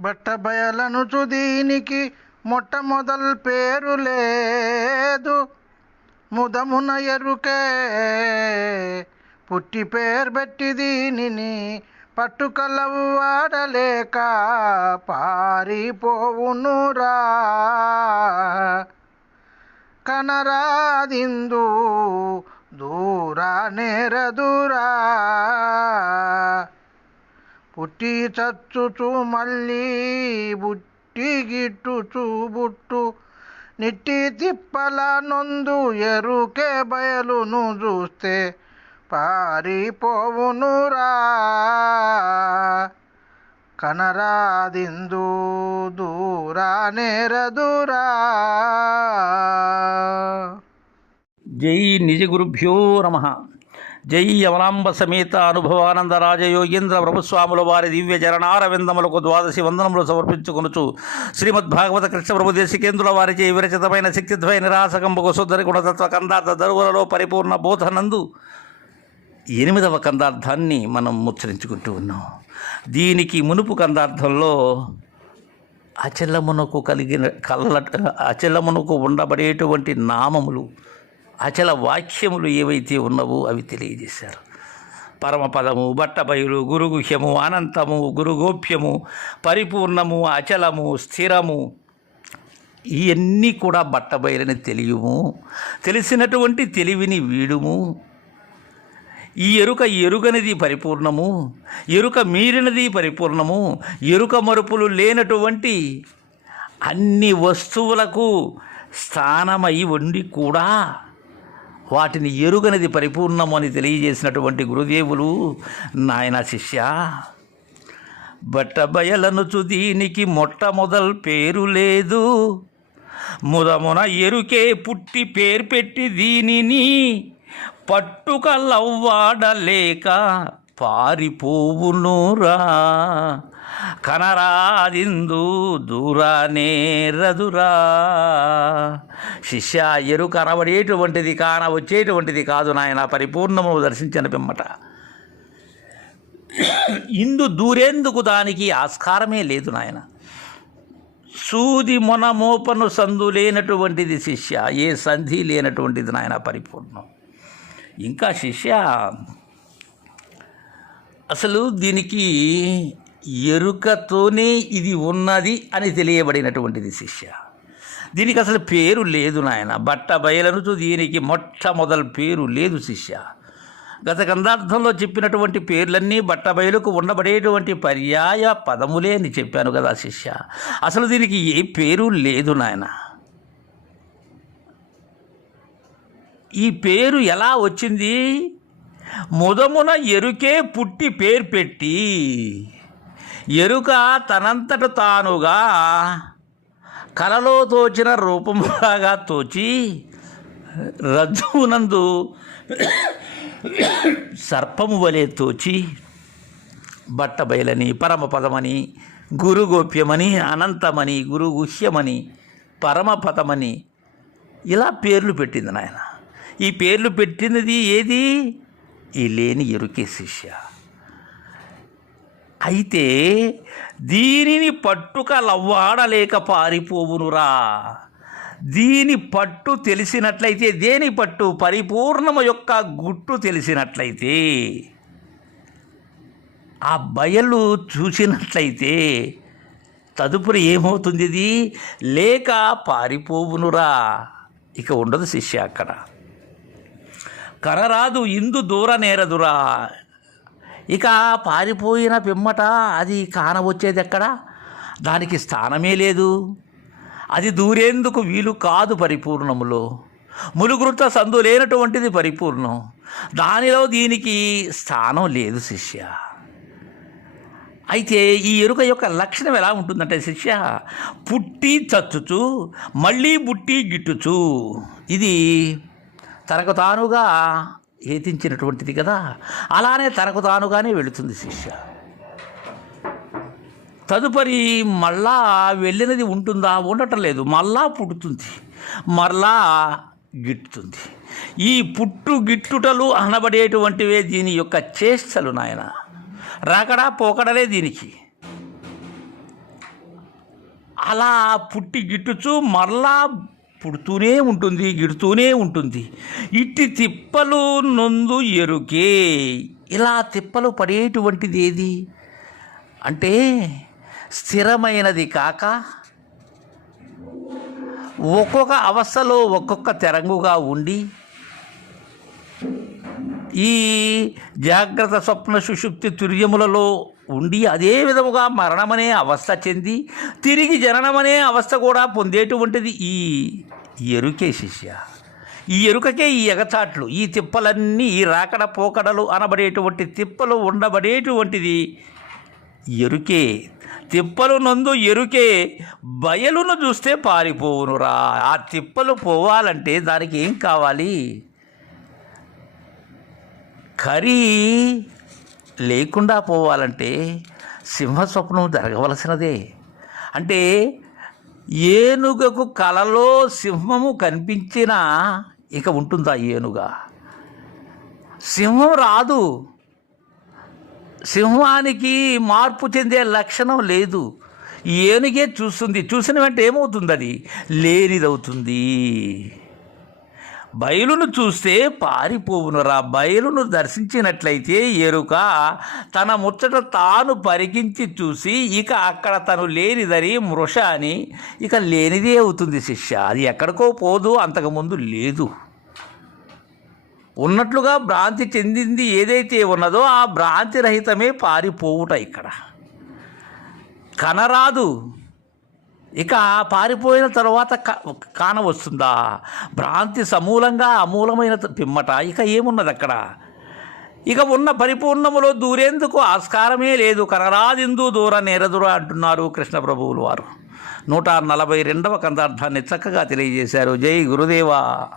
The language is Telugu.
బట్ట దీనికి మొట్టమొదల్ పేరు లేదు ముదమున ఎరుకే పుట్టి పేరు పెట్టి దీనిని పట్టుకలవు వాడలేక పారిపోవునురా. కనరాదిందు దూరా నేరదురా పుట్టి చచ్చుచు మళ్ళీ బుట్టి గిట్టుచు బుట్టు. నిట్టి తిప్పల నొందు ఎరుకే బయలును చూస్తే పారిపోవునురా కనరాదిందు దూరా నేరదురా జై నిజ గురుభ్యో నమ. జై యవనాంబ సమేత అనుభవానంద రాజయోగేంద్ర ప్రభుస్వాముల వారి దివ్య చరణారవిందములకు ద్వాదశి వందనములు సమర్పించుకొనుచు. శ్రీమద్భాగవత కృష్ణ ప్రభు దేశికేంద్రుల వారిచే విరచితమైన శక్తిద్వయ నిరాసకంబకు సుందరి గుణతత్వ కందార్థ దరువులలో పరిపూర్ణ బోధనందు ఎనిమిదవ కందార్థాన్ని మనం ముచ్చరించుకుంటూ ఉన్నాం. దీనికి మునుపు కందార్థంలో అచలమునకు కలిగిన కళ్ళ అచలమునకు ఉండబడేటువంటి నామములు అచల వాక్యములు ఏవైతే ఉన్నవో అవి తెలియజేశారు. పరమపదము బట్టబయలు గురుగుహ్యము అనంతము గురుగోప్యము పరిపూర్ణము అచలము స్థిరము ఇవన్నీ కూడా బట్టబయలని తెలియము. తెలిసినటువంటి తెలివిని వీడుము. ఈ ఎరుక ఎరుగనిది పరిపూర్ణము ఎరుక మీరినది పరిపూర్ణము ఎరుక మరుపులు లేనటువంటి అన్ని వస్తువులకు స్థానమై ఉండి కూడా వాటిని ఎరుగనిది పరిపూర్ణము అని తెలియజేసినటువంటి గురుదేవులు నాయన శిష్య బట్టబయలనుచు దీనికి మొట్టమొదల్ పేరు లేదు. ముదమున ఎరుకే పుట్టి పేరు పెట్టి దీనిని పట్టుకలవ్వాడలేక పారిపోవునురా. కనరాదిందు దూరానే రదురా శిష్య ఎరు కనబడేటువంటిది కాన వచ్చేటువంటిది కాదు నాయన పరిపూర్ణము దర్శించిన పిమ్మట. ఇందు దూరేందుకు దానికి ఆస్కారమే లేదు నాయన. సూది మొన మోపను సందు లేనటువంటిది శిష్య ఏ సంధి లేనటువంటిది నాయన పరిపూర్ణం. ఇంకా శిష్య అసలు దీనికి ఎరుకతోనే ఇది ఉన్నది అని తెలియబడినటువంటిది శిష్య. దీనికి అసలు పేరు లేదు నాయన. బట్ట బయలనుచు దీనికి మొట్టమొదలు పేరు లేదు శిష్య. గత గంధార్థంలో చెప్పినటువంటి పేర్లన్నీ బట్టబయలుకు ఉండబడేటువంటి పర్యాయ పదములే అని చెప్పాను కదా శిష్య. అసలు దీనికి ఏ పేరు లేదు నాయన. ఈ పేరు ఎలా వచ్చింది? ముదమున ఎరుకే పుట్టి పేరు పెట్టి ఎరుక తనంతట తానుగా కలలో తోచిన రూపములాగా తోచి రజ్జునందు సర్పము వలె తోచి బట్టబయలని పరమపదమని గురుగోప్యమని అనంతమని గురుగుహ్యమని పరమపదమని ఇలా పేర్లు పెట్టింది నాయన. ఈ పేర్లు పెట్టినది ఏది? ఈ లేని ఎరుకే శిష్య. అయితే దీనిని పట్టుక లవ్వాడలేక పారిపోవునురా. దీని పట్టు తెలిసినట్లయితే దేని పట్టు? పరిపూర్ణము యొక్క గుట్టు తెలిసినట్లయితే ఆ బయలు చూసినట్లయితే తదుపరి ఏమవుతుంది ఇది లేక పారిపోవునురా. ఇక ఉండదు శిష్య అక్కడ. కరరాదు ఇందు దూర నేరదురా. ఇక పారిపోయిన పిమ్మట అది కానవచ్చేది ఎక్కడ? దానికి స్థానమే లేదు. అది దూరేందుకు వీలు కాదు పరిపూర్ణములో. ములుగురుత సందు లేనటువంటిది పరిపూర్ణం. దానిలో దీనికి స్థానం లేదు శిష్య. అయితే ఈ ఎరుక యొక్క లక్షణం ఎలా ఉంటుందంటే శిష్య పుట్టి చచ్చుచు మళ్ళీ బుట్టి గిట్టుచు. ఇది తనకు తానుగా ఏతించినటువంటిది కదా. అలానే తనకు తానుగానే వెళుతుంది శిష్య. తదుపరి మళ్ళా వెళ్ళినది ఉంటుందా? ఉండటం లేదు. మళ్ళా పుడుతుంది. మరలా గిట్టుతుంది. ఈ పుట్టు గిట్టుటలు అనబడేటువంటివే దీని యొక్క చేష్టలు నాయన. రాకడా పోకడలే దీనికి. అలా పుట్టి గిట్టుచు మరలా పుడుతూనే ఉంటుంది గిడుతూనే ఉంటుంది. ఇట్టి తిప్పలు నొందు ఎరుకే. ఇలా తిప్పలు పడేటువంటిది ఏది? అంటే స్థిరమైనది కాక ఒక్కొక్క అవస్థలో ఒక్కొక్క తెరంగుగా ఉండి ఈ జాగ్రత్త స్వప్న సుషుప్తి తుర్యములలో ఉండి అదే విధముగా మరణమనే అవస్థ చెంది తిరిగి జననమనే అవస్థ కూడా పొందేటువంటిది ఈ ఎరుకే శిష్య. ఈ ఎరుకకే ఈ ఎగచాట్లు ఈ తిప్పలన్నీ ఈ రాకడ పోకడలు అనబడేటువంటి తిప్పలు ఉండబడేటువంటిది ఎరుకే. తిప్పలు నందు ఎరుకే బయలును చూస్తే పారిపోవునురా. ఆ తిప్పలు పోవాలంటే దానికి ఏం కావాలి? కరీ లేకుండా పోవాలంటే సింహస్వప్నం జరగవలసినదే. అంటే ఏనుగకు కలలో సింహము కనిపించినా ఇక ఉంటుందా ఏనుగ? సింహం రాదు. సింహానికి మార్పు చెందే లక్షణం లేదు. ఏనుగే చూస్తుంది. చూసిన వెంటనే ఏమవుతుంది అది లేనిదవుతుంది. బయలును చూస్తే పారిపోవునురా. బయలును దర్శించినట్లయితే ఎరుక తన ముచ్చట తాను పరికించి చూసి ఇక అక్కడ తను లేనిదని మృష అని ఇక లేనిదే అవుతుంది శిష్య. అది ఎక్కడికో పోదు అంతకుముందు లేదు. ఉన్నట్లుగా భ్రాంతి చెందింది ఏదైతే ఉన్నదో ఆ భ్రాంతి రహితమే పారిపోవుట ఇక్కడ. కనరాదు. ఇక పారిపోయిన తర్వాత క- కాన వస్తుందా? భ్రాంతి సమూలంగా అమూలమైన పిమ్మట. ఇక ఏమున్నది అక్కడ? ఇక ఉన్న పరిపూర్ణములో దూరేందుకు ఆస్కారమే లేదు. కరరాదిందు దూర నేరదుర అంటున్నారు కృష్ణ ప్రభువులు వారు. నూట నలభై రెండవ కందార్థాన్ని చక్కగా తెలియజేశారు. జై గురుదేవా.